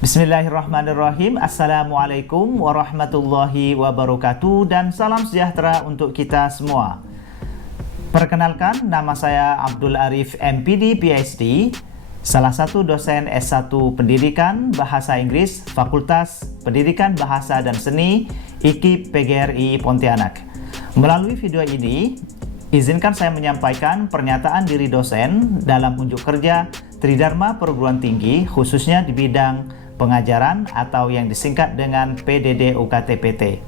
Bismillahirrahmanirrahim. Assalamualaikum warahmatullahi wabarakatuh dan salam sejahtera untuk kita semua. Perkenalkan, nama saya Abdul Arif MPD PhD, salah satu dosen S1 Pendidikan Bahasa Inggris Fakultas Pendidikan Bahasa dan Seni IKIP PGRI Pontianak. Melalui video ini, izinkan saya menyampaikan pernyataan diri dosen dalam unjuk kerja Tridharma Perguruan Tinggi, khususnya di bidang pengajaran atau yang disingkat dengan PDD UKT-PT.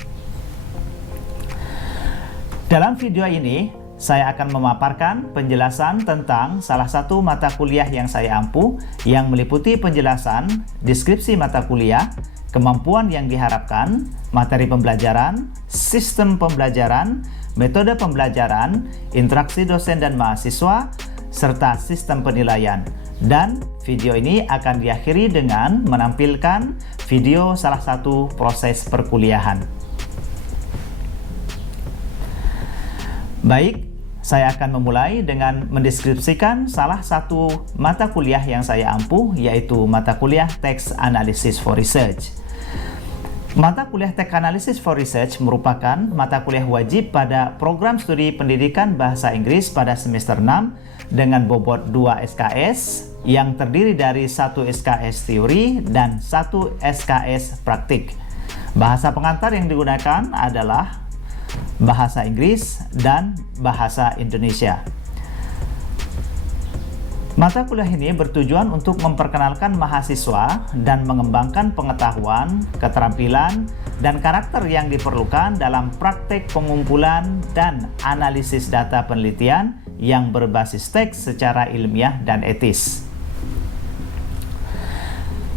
Dalam video ini, saya akan memaparkan penjelasan tentang salah satu mata kuliah yang saya ampuh yang meliputi penjelasan, deskripsi mata kuliah, kemampuan yang diharapkan, materi pembelajaran, sistem pembelajaran, metode pembelajaran, interaksi dosen dan mahasiswa, serta sistem penilaian. Dan video ini akan diakhiri dengan menampilkan video salah satu proses perkuliahan. Baik, saya akan memulai dengan mendeskripsikan salah satu mata kuliah yang saya ampuh, yaitu mata kuliah Text Analysis for Research. Mata kuliah Text Analysis for Research merupakan mata kuliah wajib pada program studi pendidikan bahasa Inggris pada semester 6 dengan bobot 2 SKS yang terdiri dari 1 SKS teori dan 1 SKS praktik. Bahasa pengantar yang digunakan adalah bahasa Inggris dan bahasa Indonesia. Mata kuliah ini bertujuan untuk memperkenalkan mahasiswa dan mengembangkan pengetahuan, keterampilan, dan karakter yang diperlukan dalam praktek pengumpulan dan analisis data penelitian yang berbasis teks secara ilmiah dan etis.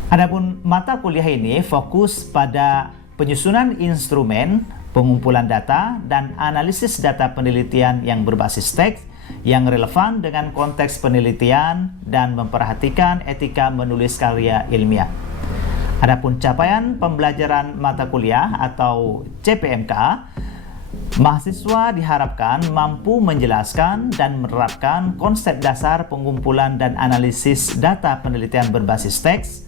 Adapun mata kuliah ini fokus pada penyusunan instrumen, pengumpulan data, dan analisis data penelitian yang berbasis teks yang relevan dengan konteks penelitian dan memperhatikan etika menulis karya ilmiah. Adapun capaian pembelajaran mata kuliah atau CPMK, mahasiswa diharapkan mampu menjelaskan dan menerapkan konsep dasar pengumpulan dan analisis data penelitian berbasis teks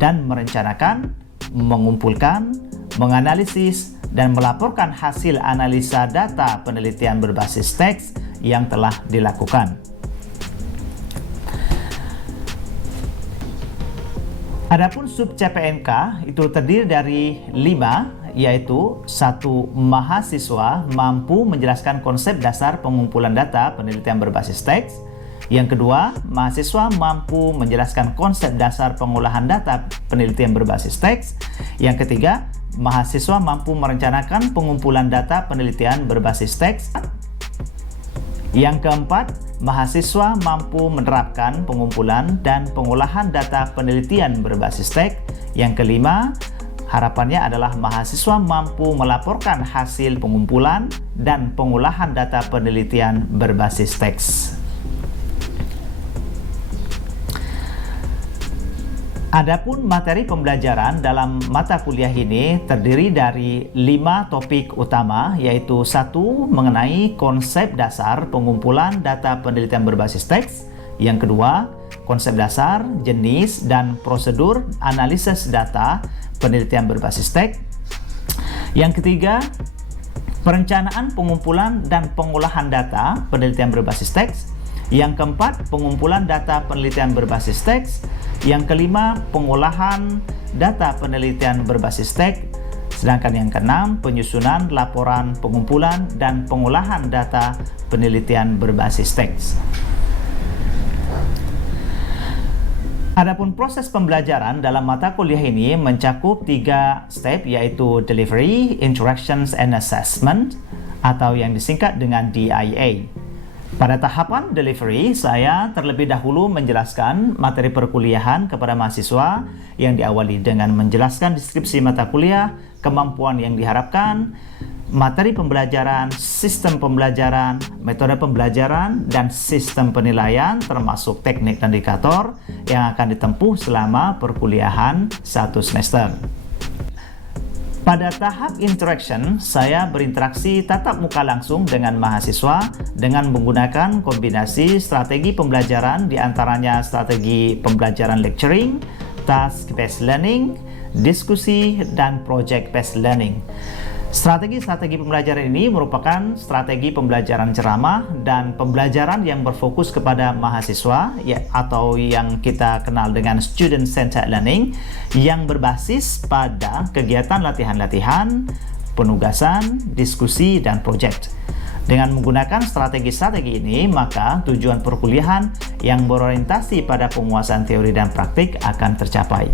dan merencanakan, mengumpulkan, menganalisis, dan melaporkan hasil analisa data penelitian berbasis teks yang telah dilakukan. Adapun sub CPMK itu terdiri dari 5, yaitu 1. Mahasiswa mampu menjelaskan konsep dasar pengumpulan data penelitian berbasis teks. Yang kedua, mahasiswa mampu menjelaskan konsep dasar pengolahan data penelitian berbasis teks. Yang ketiga, mahasiswa mampu merencanakan pengumpulan data penelitian berbasis teks. Yang keempat, mahasiswa mampu menerapkan pengumpulan dan pengolahan data penelitian berbasis teks. Yang kelima, harapannya adalah mahasiswa mampu melaporkan hasil pengumpulan dan pengolahan data penelitian berbasis teks. Adapun materi pembelajaran dalam mata kuliah ini terdiri dari 5 topik utama, yaitu 1. Mengenai konsep dasar pengumpulan data penelitian berbasis teks. Yang kedua, konsep dasar, jenis, dan prosedur analisis data penelitian berbasis teks. Yang ketiga, perencanaan pengumpulan dan pengolahan data penelitian berbasis teks. Yang keempat, pengumpulan data penelitian berbasis teks. Yang kelima, pengolahan data penelitian berbasis teks. Sedangkan yang keenam, penyusunan laporan pengumpulan dan pengolahan data penelitian berbasis teks. Adapun proses pembelajaran dalam mata kuliah ini mencakup 3 step, yaitu Delivery, Interactions, and Assessment, atau yang disingkat dengan DIA. Pada tahapan delivery, saya terlebih dahulu menjelaskan materi perkuliahan kepada mahasiswa yang diawali dengan menjelaskan deskripsi mata kuliah, kemampuan yang diharapkan, materi pembelajaran, sistem pembelajaran, metode pembelajaran, dan sistem penilaian termasuk teknik dan indikator yang akan ditempuh selama perkuliahan 1 semester. Pada tahap interaction, saya berinteraksi tatap muka langsung dengan mahasiswa dengan menggunakan kombinasi strategi pembelajaran, diantaranya strategi pembelajaran lecturing, task-based learning, diskusi, dan project-based learning. Strategi-strategi pembelajaran ini merupakan strategi pembelajaran ceramah dan pembelajaran yang berfokus kepada mahasiswa atau yang kita kenal dengan student-centered learning yang berbasis pada kegiatan latihan-latihan, penugasan, diskusi, dan project. Dengan menggunakan strategi-strategi ini, maka tujuan perkuliahan yang berorientasi pada penguasaan teori dan praktik akan tercapai.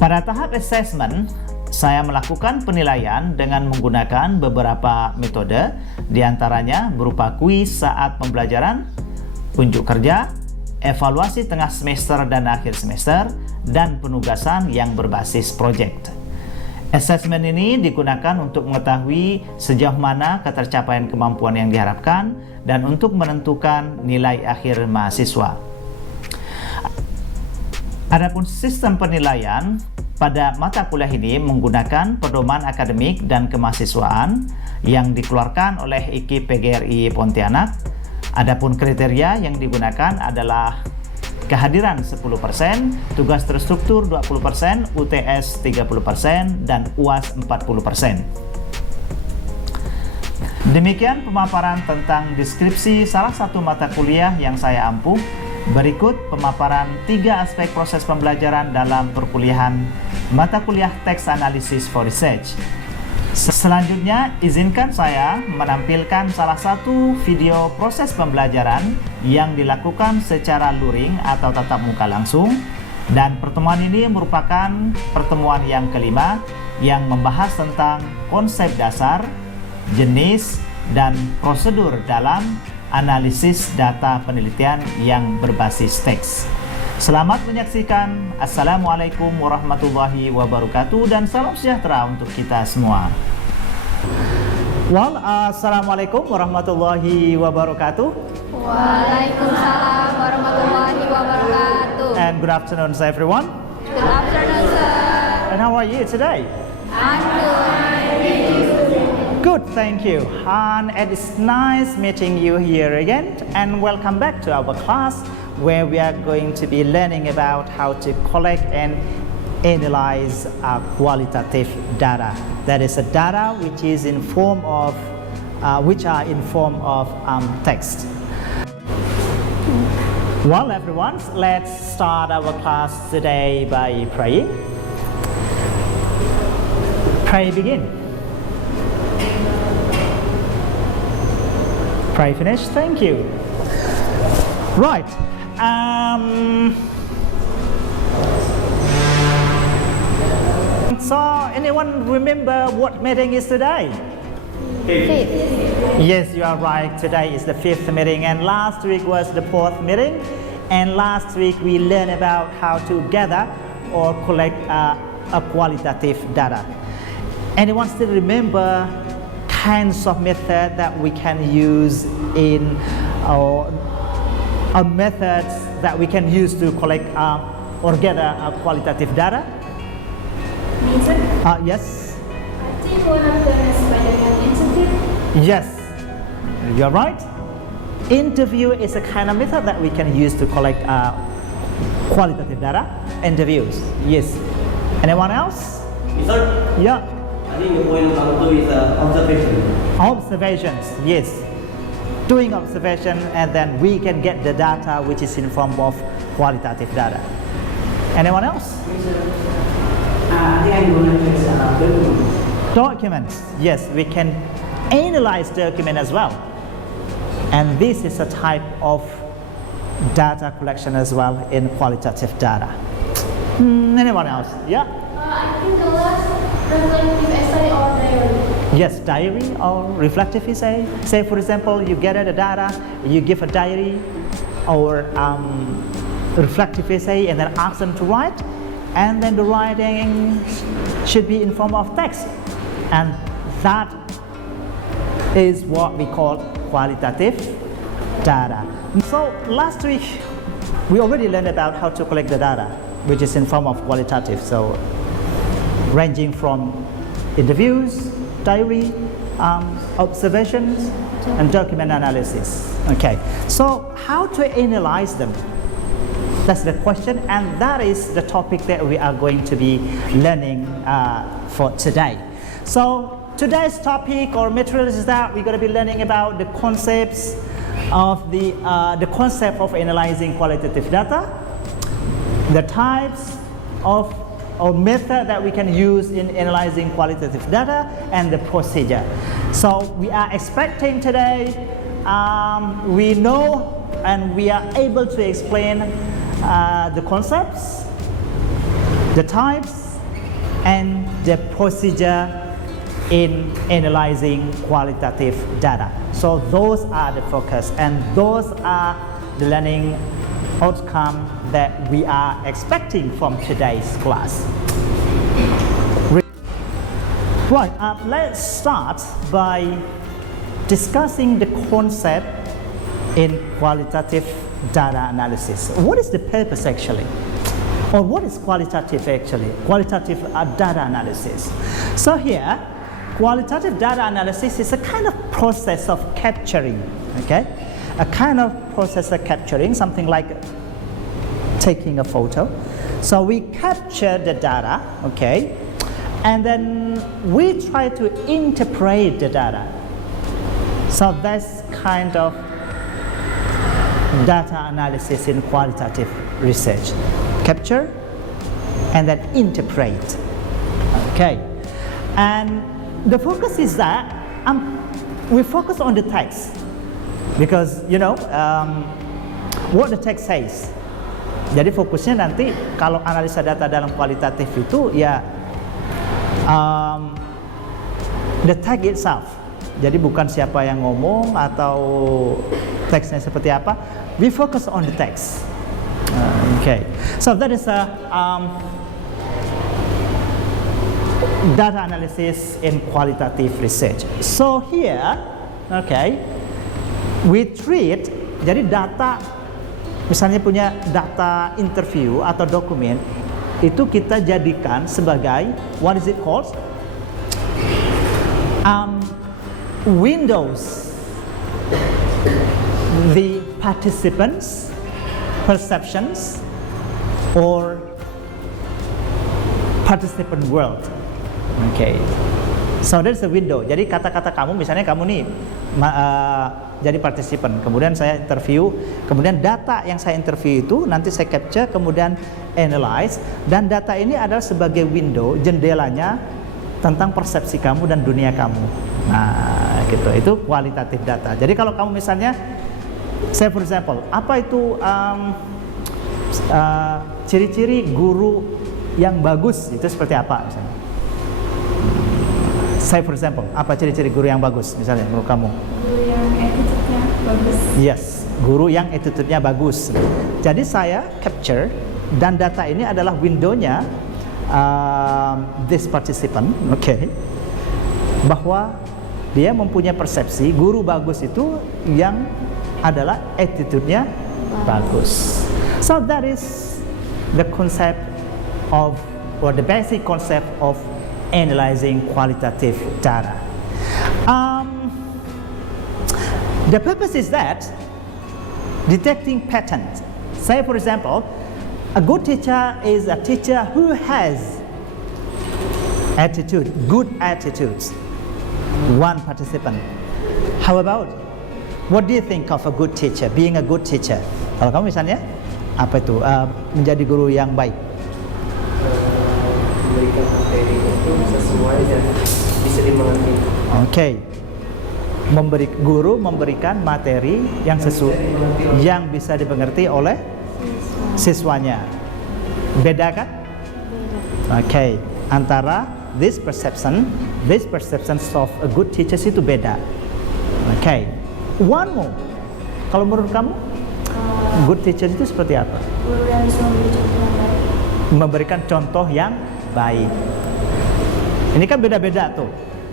Pada tahap assessment, saya melakukan penilaian dengan menggunakan beberapa metode, diantaranya berupa kuis saat pembelajaran, unjuk kerja, evaluasi tengah semester dan akhir semester, dan penugasan yang berbasis project. Assessment ini digunakan untuk mengetahui sejauh mana ketercapaian kemampuan yang diharapkan dan untuk menentukan nilai akhir mahasiswa. Adapun sistem penilaian pada mata kuliah ini menggunakan pedoman akademik dan kemahasiswaan yang dikeluarkan oleh IKIP PGRI Pontianak. Adapun kriteria yang digunakan adalah kehadiran 10%, tugas terstruktur 20%, UTS 30%, dan UAS 40%. Demikian pemaparan tentang deskripsi salah satu mata kuliah yang saya ampuh. Berikut pemaparan 3 aspek proses pembelajaran dalam perkuliahan mata kuliah Text Analysis for Research. Selanjutnya, izinkan saya menampilkan salah satu video proses pembelajaran yang dilakukan secara luring atau tatap muka langsung, dan pertemuan ini merupakan pertemuan yang kelima yang membahas tentang konsep dasar, jenis, dan prosedur dalam analisis data penelitian yang berbasis teks. Selamat menyaksikan. Assalamualaikum warahmatullahi wabarakatuh dan salam sejahtera untuk kita semua. Assalamualaikum warahmatullahi wabarakatuh. Waalaikumsalam warahmatullahi wabarakatuh. And good afternoon, everyone. Good afternoon, sir. And how are you today? I'm good. Good, thank you. And it's nice meeting you here again. And welcome back to our class, where we are going to be learning about how to collect and analyze qualitative data. That is a data which is in form of, text. Well, everyone, let's start our class today by praying. Pray begin. Pray finish. Thank you. Right. So, anyone remember what meeting is today? Fifth. Yes, you are right. Today is the 5th meeting, and last week was the 4th meeting. And last week we learned about how to gather or collect a qualitative data. Anyone still remember kinds of method that we can use in methods that we can use to collect or gather qualitative data? Yes. I think one of them is by an interview. Yes, you're right. Interview is a kind of method that we can use to collect qualitative data. Interviews. Yes. Anyone else? Yes, sir. Yeah. I think the point number 2 is observation. Observations, yes. Doing observation, and then we can get the data which is in form of qualitative data. Anyone else? I think I'm going to use Documents, yes, we can analyze document as well. And this is a type of data collection as well in qualitative data. Anyone else? Yeah? I think the last reflective essay or diary. Yes, diary or reflective essay. Say, for example, you gather the data, you give a diary or reflective essay, and then ask them to write, and then the writing should be in form of text, and that is what we call qualitative data. So last week we already learned about how to collect the data, which is in form of qualitative. So ranging from interviews, diary, observations, and document analysis. Okay, so how to analyze them? That's the question, and that is the topic that we are going to be learning for today. So today's topic or material is that we're going to be learning about the concepts of the concept of analyzing qualitative data, the types of or method that we can use in analyzing qualitative data, and the procedure. So we are expecting today we know and we are able to explain the concepts, the types, and the procedure in analyzing qualitative data. So those are the focus, and those are the learning outcome that we are expecting from today's class. Right, let's start by discussing the concept in qualitative data analysis. What is the purpose actually? Or what is qualitative actually? Qualitative data analysis. So here, qualitative data analysis is a kind of process of capturing, okay? A kind of process of capturing, something like taking a photo. So we capture the data, okay? And then we try to interpret the data. So that's kind of data analysis in qualitative research. Capture and then interpret. Okay. And the focus is that we focus on the text because you know what the text says. Jadi fokusnya nanti kalau analisa data dalam kualitatif itu ya the text itself. Jadi bukan siapa yang ngomong atau teksnya seperti apa. We focus on the text. Okay. So that is a data analysis in qualitative research. So here, okay, we treat jadi data, misalnya punya data interview atau dokumen, itu kita jadikan sebagai what is it called? Windows the participants' perceptions or participant world. Okay. So that's a window. Jadi kata-kata kamu, misalnya kamu nih jadi participant, kemudian saya interview, kemudian data yang saya interview itu nanti saya capture, kemudian analyze, dan data ini adalah sebagai window, jendelanya tentang persepsi kamu dan dunia kamu. Nah, gitu. Itu kualitatif data. Jadi kalau kamu misalnya, say for example, apa itu ciri-ciri guru yang bagus itu seperti apa misalnya? Say for example, apa ciri-ciri guru yang bagus misalnya menurut kamu? Guru yang attitude-nya bagus. Yes, guru yang attitude-nya bagus. Jadi saya capture dan data ini adalah window-nya this participant, okay, bahwa dia mempunyai persepsi guru bagus itu yang adalah attitude-nya bagus. So that is the concept of, or the basic concept of analyzing qualitative data. The purpose is that detecting patterns. Say for example, a good teacher is a teacher who has attitude, good attitudes. One participant. How about, what do you think of a good teacher, being a good teacher? Kalau kamu misalnya, apa itu menjadi guru yang baik? Memberikan materi itu sesuai dan bisa dimengerti. Okay. Guru memberikan materi yang sesuai, yang bisa dimengerti oleh siswanya. Beda kan? Okay. Antara this perception of a good teacher itu beda. Okay. One more. Kalau menurut kamu, good teacher itu seperti apa? Guru yang bisa Memberikan contoh yang baik. Ini kan beda-beda tuh.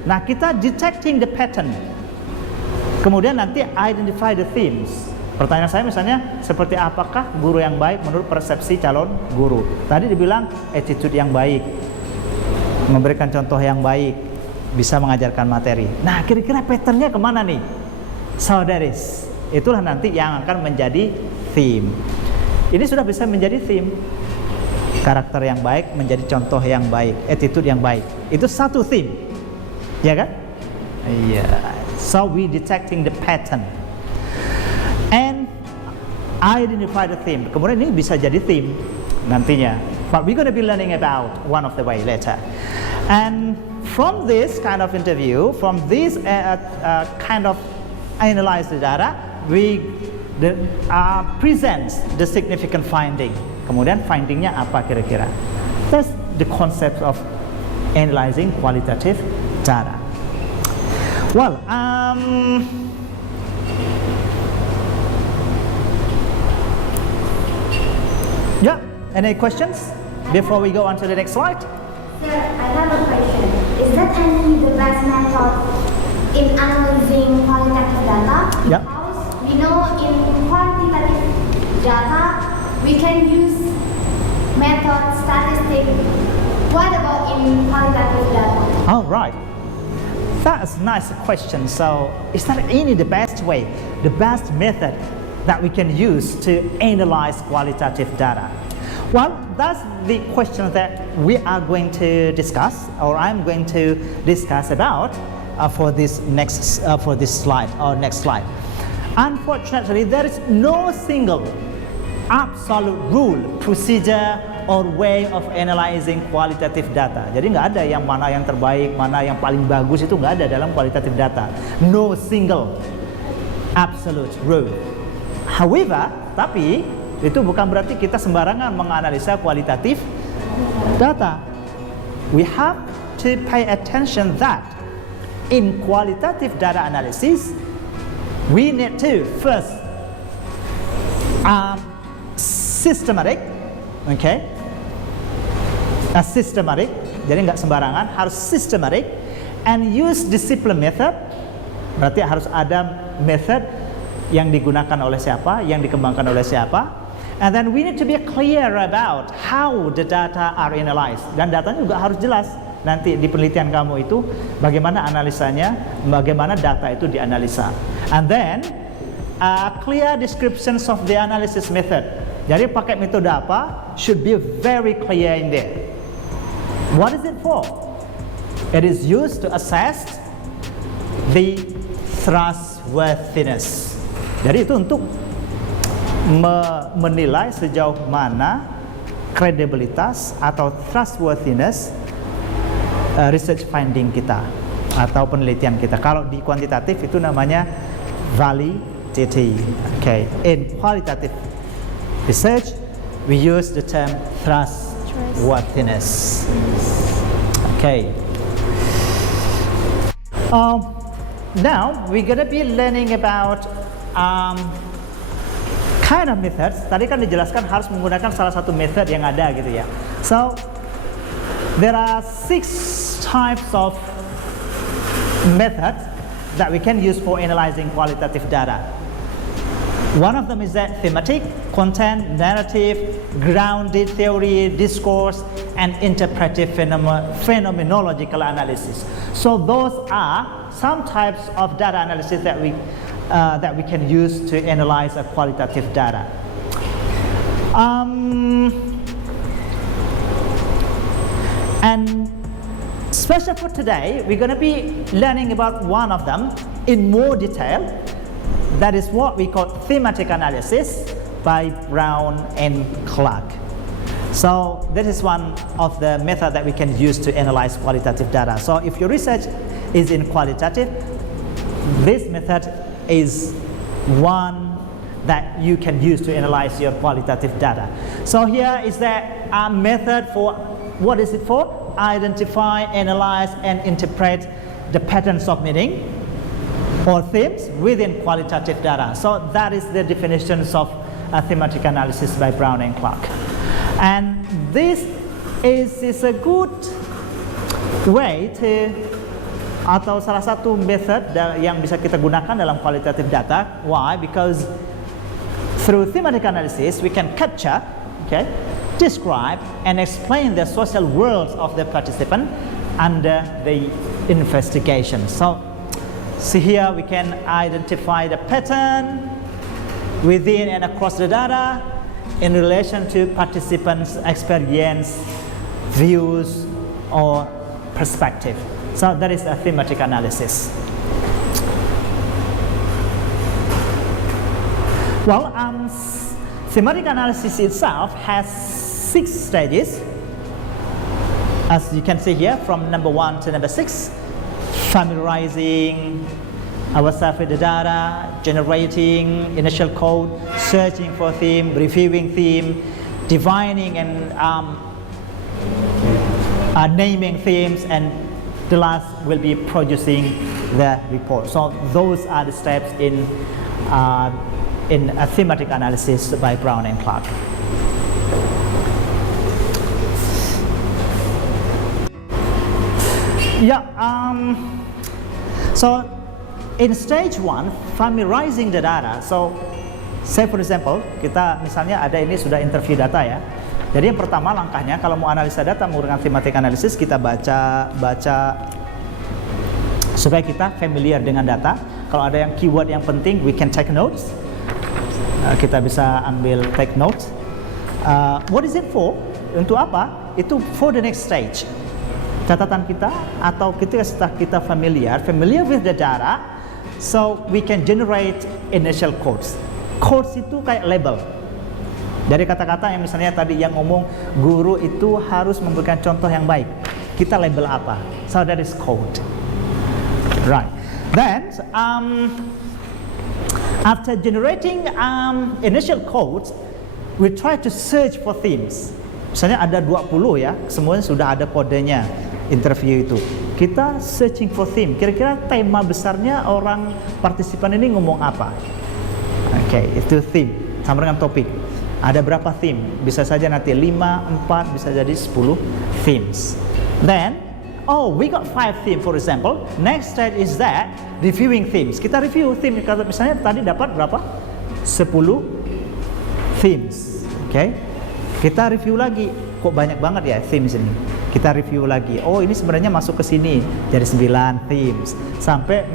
Nah, kita detecting the pattern. Kemudian nanti identify the themes. Pertanyaan saya misalnya, seperti apakah guru yang baik menurut persepsi calon guru? Tadi dibilang attitude yang baik, memberikan contoh yang baik, bisa mengajarkan materi. Nah, kira-kira patternnya kemana nih? So that is, itulah nanti yang akan menjadi theme. Ini sudah bisa menjadi theme. Karakter yang baik menjadi contoh yang baik, attitude yang baik. Itu satu theme. Ya kan? Iya. So we detecting the pattern and identify the theme. Kemudian ini bisa jadi theme nantinya. But we're going to be learning about one of the way later. And from this kind of interview, from this kind of analyze the data, we present the significant finding. Kemudian findingnya apa kira-kira? That's the concept of analyzing qualitative data. Well, yeah. Any questions before we go on to the next slide? Sir, I have a question. Is that any the best method in analyzing qualitative data? Yeah. Because we know in quantitative data we can use method statistic. What about in qualitative data? All right. That's a nice question. So, is that any the best way, the best method that we can use to analyze qualitative data? Well, that's the question that we are going to discuss, or I'm going to discuss about for this slide or next slide. Unfortunately, there is no single absolute rule, procedure, or way of analyzing qualitative data. Jadi nggak ada yang mana yang terbaik, mana yang paling bagus, itu nggak ada dalam qualitative data. No single absolute rule. However, tapi itu bukan berarti kita sembarangan menganalisa kualitatif data. We have to pay attention that in qualitative data analysis, we need to first systematic, okay? Systematic, jadi nggak sembarangan, harus systematic, and use discipline method. Berarti harus ada method yang digunakan oleh siapa, yang dikembangkan oleh siapa. And then we need to be clear about how the data are analyzed. Dan datanya juga harus jelas. Nanti di penelitian kamu itu bagaimana analisanya, bagaimana data itu dianalisa. And then clear descriptions of the analysis method. Jadi pakai metode apa should be very clear in there. What is it for? It is used to assess the trustworthiness. Jadi itu untuk menilai sejauh mana kredibilitas atau trustworthiness research finding kita atau penelitian kita. Kalau di kuantitatif itu namanya validity. Okay. In qualitative research, we use the term trustworthiness. Okay. Now we're gonna be learning about kind of methods. Tadi kan dijelaskan harus menggunakan salah satu method yang ada gitu ya. So there are 6 types of methods that we can use for analyzing qualitative data. One of them is that thematic, content, narrative, grounded theory, discourse, and interpretive phenomenological analysis. So those are some types of data analysis that we can use to analyze a qualitative data. And special for today, we're going to be learning about one of them in more detail. That is what we call thematic analysis by Brown and Clark. So this is one of the methods that we can use to analyze qualitative data. So if your research is in qualitative, this method is one that you can use to analyze your qualitative data. So here is the method for, what is it for? Identify, analyze, and interpret the patterns of meaning or themes within qualitative data. So that is the definitions of thematic analysis by Brown and Clark. And this is a good way to, atau salah satu method yang bisa kita gunakan dalam qualitative data. Why? Because through thematic analysis we can capture, okay, describe and explain the social worlds of the participant under the investigation. So see here we can identify the pattern within and across the data, in relation to participants' experience, views, or perspective. So that is a thematic analysis. Well, thematic analysis itself has 6 stages. As you can see here, from number 1 to number 6, familiarizing ourselves with the data, generating initial code, searching for theme, reviewing theme, defining and naming themes, and the last will be producing the report. So those are the steps in a thematic analysis by Brown and Clark. So in stage 1, familiarizing the data. So say for example, kita misalnya ada ini sudah interview data ya. Jadi yang pertama langkahnya kalau mau analisa data menggunakan thematic analysis, kita baca supaya kita familiar dengan data. Kalau ada yang keyword yang penting, we can take notes. Kita bisa ambil take notes. What is it for? Untuk apa? Itu for the next stage. Catatan kita atau setelah kita familiar with the data, so we can generate initial codes. Codes itu kayak label. Dari kata-kata yang misalnya tadi yang ngomong guru itu harus memberikan contoh yang baik. Kita label apa? So that is code. Right. Then after generating initial codes, we try to search for themes. Misalnya ada 20 ya, semuanya sudah ada kodenya interview itu. Kita searching for theme. Kira-kira tema besarnya orang partisipan ini ngomong apa? Oke, itu theme sama dengan topik. Ada berapa theme? Bisa saja nanti 5, 4, bisa jadi 10 themes. Then, we got 5 theme for example. Next stage is that reviewing themes. Kita review theme. Misalnya tadi dapat berapa? 10 themes. Oke. Kita review lagi. Kok banyak banget ya themes ini? Kita review lagi. Oh, ini sebenarnya masuk ke sini. Jadi 9 themes. Sampai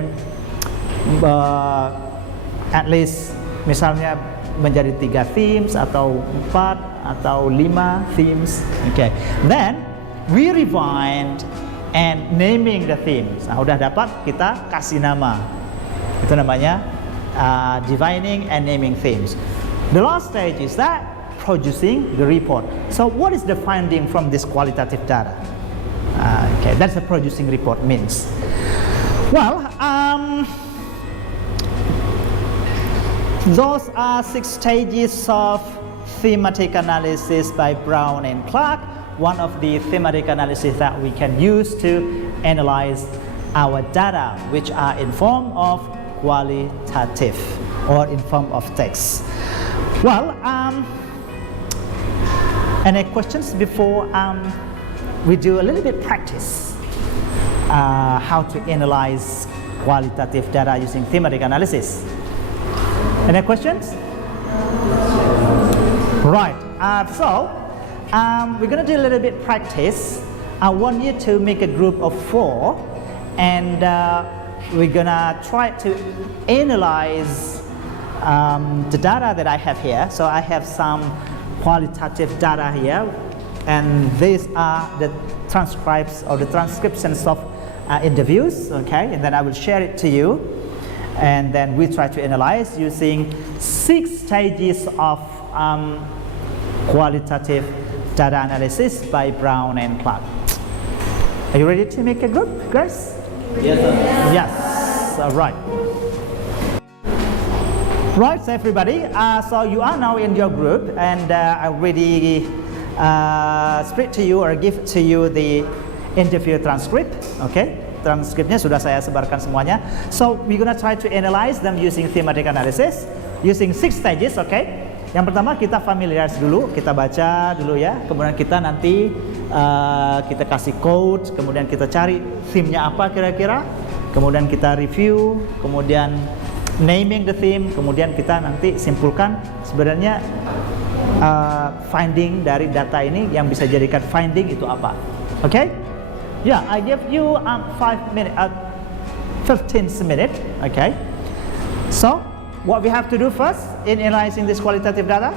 at least misalnya menjadi 3 themes atau 4 atau 5 themes. Okay. Then we refined and naming the themes. Nah, udah dapat, kita kasih nama. Itu namanya defining and naming themes. The last stage is that producing the report. So what is the finding from this qualitative data? Okay, that's a producing report means. Well, those are 6 stages of thematic analysis by Brown and Clark. One of the thematic analysis that we can use to analyze our data, which are in form of qualitative or in form of text. Well, any questions before we do a little bit practice how to analyze qualitative data using thematic analysis? Any questions? Right. So we're going to do a little bit practice. I want you to make a group of 4, and we're going to try to analyze the data that I have here. So I have some qualitative data here, and these are the transcripts or the transcriptions of interviews. Okay, and then I will share it to you. And then we try to analyze using 6 stages of qualitative data analysis by Brown and Clark. Are you ready to make a group, guys? Yes, sir. Yes. All right. Right, so everybody. So you are now in your group, and I already spread to you or give to you the interview transcript. Okay. Transkripnya sudah saya sebarkan semuanya. So we're gonna try to analyze them using thematic analysis using 6 stages. Okay. Yang pertama kita familiarize dulu, kita baca dulu ya. Kemudian kita nanti kita kasih code, kemudian kita cari theme-nya apa kira-kira. Kemudian kita review, kemudian naming the theme, kemudian kita nanti simpulkan sebenarnya finding dari data ini yang bisa jadikan finding itu apa. Okay? Yeah, I give you 15 minutes. Okay. So, what we have to do first in analyzing this qualitative data?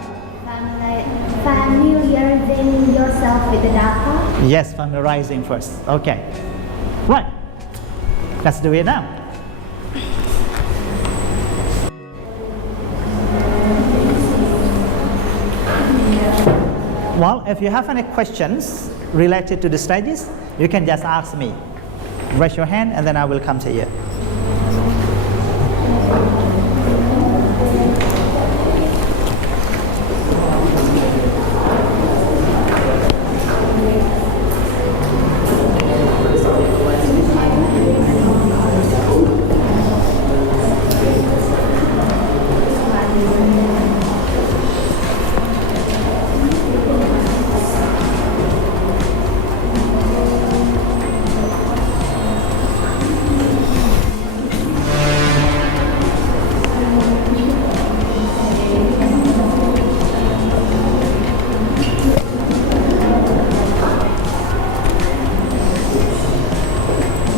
familiarizing yourself with the data. Yes, familiarizing first. Okay. Right. Let's do it now. Well, if you have any questions related to the stages, you can just ask me. Raise your hand and then I will come to you.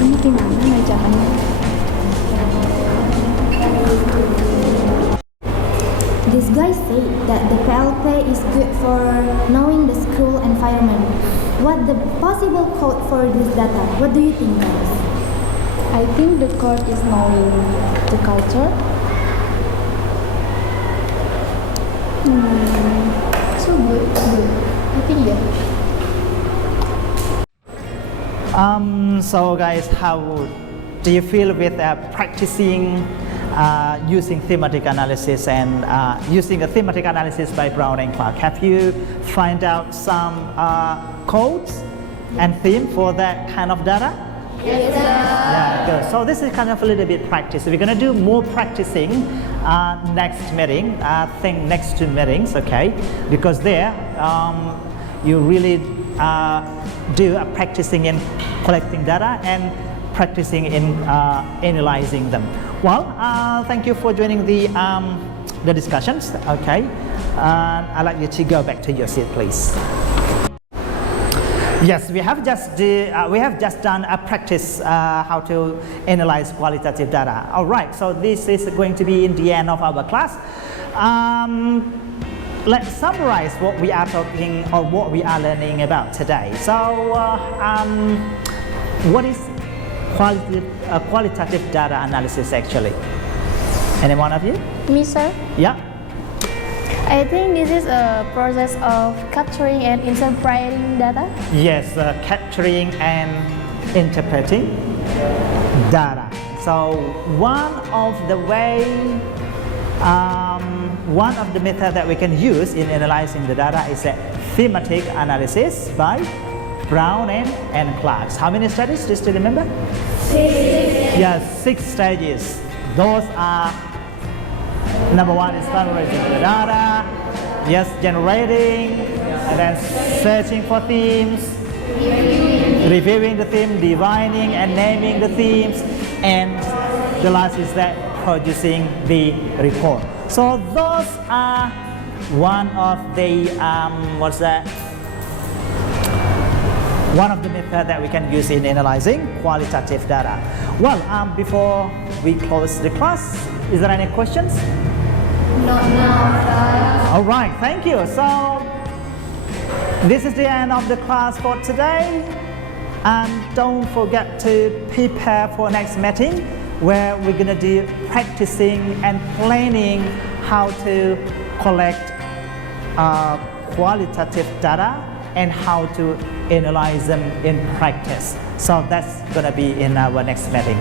Ini gimana caranya? This guy said that the PLP is good for knowing the school environment. What the possible code for this data? What do you think, guys? I think the code is knowing the culture. So good. I think yeah. So guys, how do you feel with practicing using thematic analysis and using a thematic analysis by Brown and Clark? Have you find out some codes and theme for that kind of data? Yes, sir. Yeah, good. So this is kind of a little bit practice. We're gonna do more practicing next meeting. I think next two meetings, okay? Because there you really do practicing in collecting data and practicing in analyzing them. Well, thank you for joining the discussions. Okay, I'd like you to go back to your seat, please. Yes, we have just done a practice how to analyze qualitative data. All right, so this is going to be in the end of our class. Let's summarize what we are talking or what we are learning about today. So, what is qualitative data analysis actually? Any one of you? Me, sir. Yeah. I think this is a process of capturing and interpreting data. Yes, capturing and interpreting data. So one of the method that we can use in analyzing the data is a thematic analysis by Brown and Clark. How many stages? Do you still remember? 6. Yes, 6 stages. Those are, number 1 is summarizing the data, yes, generating, and then searching for themes, reviewing the theme, defining and naming the themes, and the last is that producing the report. So those are one of the one of the methods that we can use in analyzing qualitative data. Well, before we close the class, is there any questions? Not now. All right, thank you. So this is the end of the class for today. And don't forget to prepare for next meeting where we're gonna do practicing and planning how to collect qualitative data and how to analyze them in practice. So that's gonna be in our next meeting.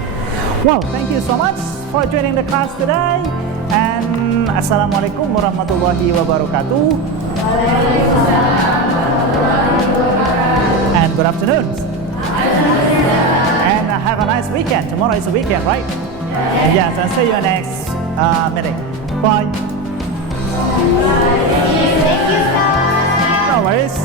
Well, thank you so much for joining the class today. And Assalamualaikum warahmatullahi wabarakatuh. And good afternoon. And have a nice weekend. Tomorrow is a weekend, right? Yes, and see you next meeting. Bye. Thank you, sir. No worries.